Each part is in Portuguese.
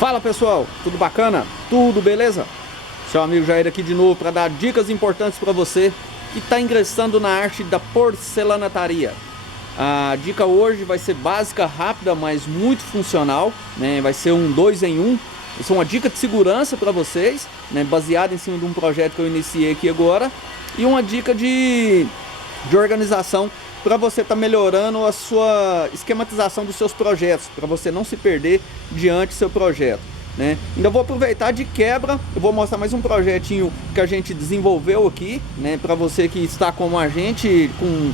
Fala pessoal, tudo bacana? Tudo beleza? Seu amigo Jair aqui de novo para dar dicas importantes para você que está ingressando na arte da porcelanataria. A dica hoje vai ser básica, rápida, mas muito funcional, né? Vai ser um 2 em 1. Vai ser uma dica de segurança para vocês, né? Baseada em cima de um projeto que eu iniciei aqui agora, e uma dica de organização para você estar melhorando a sua esquematização dos seus projetos, para você não se perder diante do seu projeto, né? Ainda vou aproveitar de quebra, eu vou mostrar mais um projetinho que a gente desenvolveu aqui, né? Para você que está como a gente, com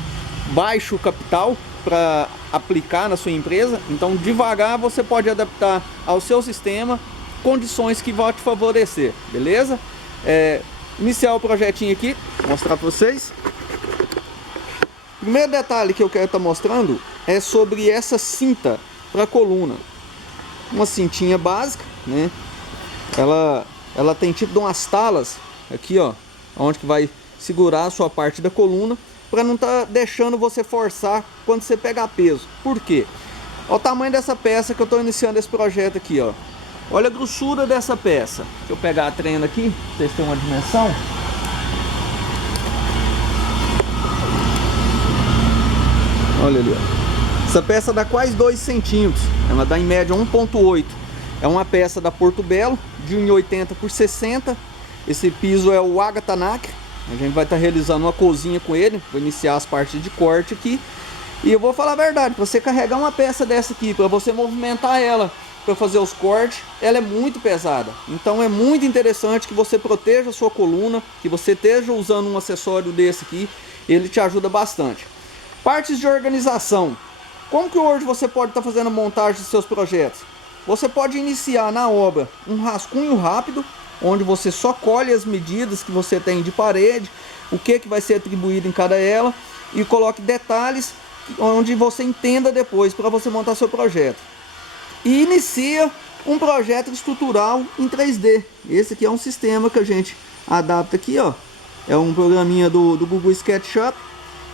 baixo capital para aplicar na sua empresa. Então devagar você pode adaptar ao seu sistema condições que vão te favorecer, beleza? Iniciar o projetinho aqui, mostrar para vocês. O primeiro detalhe que eu quero estar mostrando é sobre essa cinta para coluna. Uma cintinha básica, né? Ela tem tipo umas talas aqui, ó, onde que vai segurar a sua parte da coluna, para não estar deixando você forçar quando você pegar peso. Por quê? Olha o tamanho dessa peça que eu estou iniciando esse projeto aqui, ó. Olha a grossura dessa peça. Deixa eu pegar a trena aqui, pra vocês terem uma dimensão. Olha ali, ó. Essa peça dá quase 2 centímetros. Ela dá em média 1,8. É uma peça da Porto Belo, de 1,80 por 60. Esse piso é o Agatha Naka. A gente vai estar realizando uma cozinha com ele. Vou iniciar as partes de corte aqui. E eu vou falar a verdade, para você carregar uma peça dessa aqui, para você movimentar ela, para fazer os cortes, ela é muito pesada. Então é muito interessante que você proteja a sua coluna, que você esteja usando um acessório desse aqui. Ele te ajuda bastante. Partes de organização. Como que hoje você pode estar fazendo a montagem dos seus projetos? Você pode iniciar na obra um rascunho rápido, onde você só colhe as medidas que você tem de parede, o que vai ser atribuído em cada ela, e coloque detalhes onde você entenda depois para você montar seu projeto. E inicia um projeto estrutural em 3D. Esse aqui é um sistema que a gente adapta aqui, ó. É um programinha do Google SketchUp,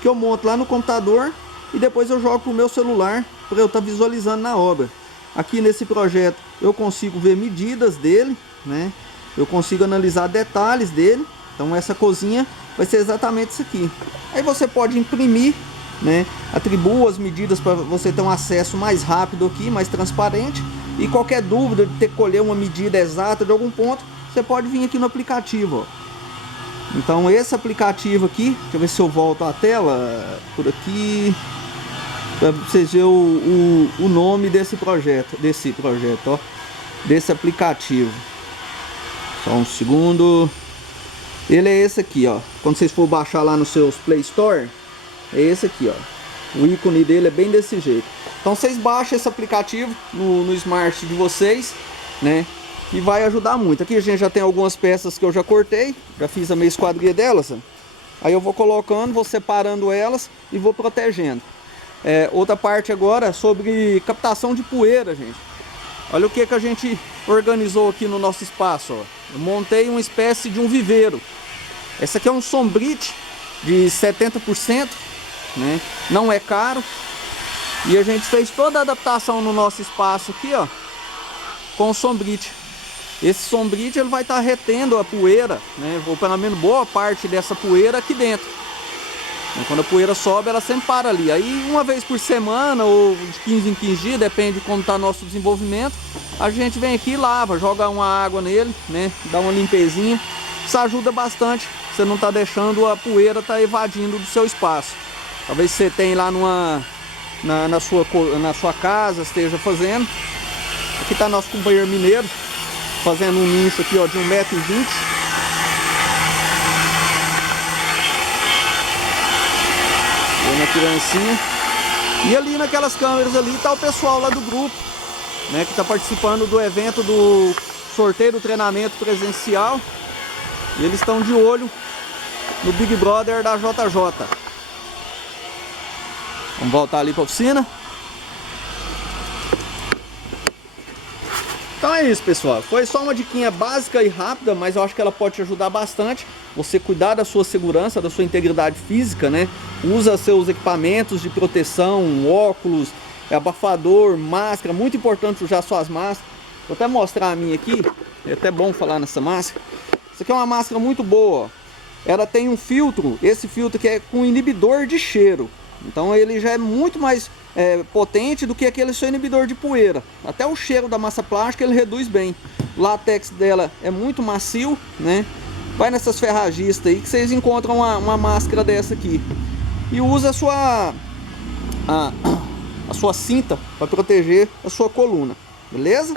que eu monto lá no computador e depois eu jogo para o meu celular para eu estar visualizando na obra. Aqui nesse projeto eu consigo ver medidas dele, né? Eu consigo analisar detalhes dele. Então essa cozinha vai ser exatamente isso aqui. Aí você pode imprimir, né? Atribua as medidas para você ter um acesso mais rápido aqui, mais transparente. E qualquer dúvida de ter que colher uma medida exata de algum ponto, você pode vir aqui no aplicativo, ó. Então esse aplicativo aqui, deixa eu ver se eu volto a tela por aqui, para vocês verem o nome desse projeto, ó, desse aplicativo. Só um segundo. Ele é esse aqui, ó. Quando vocês for baixar lá nos seus Play Store, é esse aqui, ó. O ícone dele é bem desse jeito. Então vocês baixam esse aplicativo no smart de vocês, né? E vai ajudar muito. Aqui a gente já tem algumas peças que eu já cortei, já fiz a meia esquadria delas. Aí eu vou colocando, vou separando elas e vou protegendo. Outra parte agora é sobre captação de poeira, gente. Olha o que a gente organizou aqui no nosso espaço, ó. Eu montei uma espécie de um viveiro. Esse aqui é um sombrite de 70%, né? Não é caro. E a gente fez toda a adaptação no nosso espaço aqui, ó, com o sombrite. Esse sombrite ele vai estar retendo a poeira, né? Ou pelo menos boa parte dessa poeira aqui dentro. Quando a poeira sobe, ela sempre para ali. Aí uma vez por semana ou de 15 em 15 dias, depende de como está nosso desenvolvimento, a gente vem aqui e lava, joga uma água nele, né? Dá uma limpezinha. Isso ajuda bastante. Você não está deixando a poeira evadindo do seu espaço. Talvez você tenha lá na sua casa, esteja fazendo. Aqui está nosso companheiro mineiro, fazendo um nicho aqui, ó, de 1,20 m. Na criancinha. E ali naquelas câmeras ali tá o pessoal lá do grupo, né, que está participando do evento do sorteio do treinamento presencial. E eles estão de olho no Big Brother da JJ. Vamos voltar ali para a oficina. Então é isso, pessoal. Foi só uma diquinha básica e rápida, mas eu acho que ela pode te ajudar bastante. Você cuidar da sua segurança, da sua integridade física, né? Usa seus equipamentos de proteção, óculos, abafador, máscara. Muito importante usar suas máscaras. Vou até mostrar a minha aqui. É até bom falar nessa máscara. Isso aqui é uma máscara muito boa, ó. Ela tem um filtro, esse filtro que é com inibidor de cheiro. Então ele já é muito mais potente do que aquele seu inibidor de poeira. Até o cheiro da massa plástica ele reduz bem. O látex dela é muito macio, né? Vai nessas ferragistas aí que vocês encontram uma máscara dessa aqui. E usa a sua cinta para proteger a sua coluna, beleza?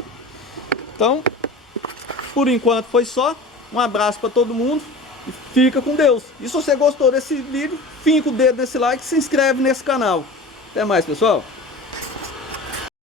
Então, por enquanto foi só. Um abraço para todo mundo e fica com Deus. E se você gostou desse vídeo, finca o dedo nesse like e se inscreve nesse canal. Até mais, pessoal.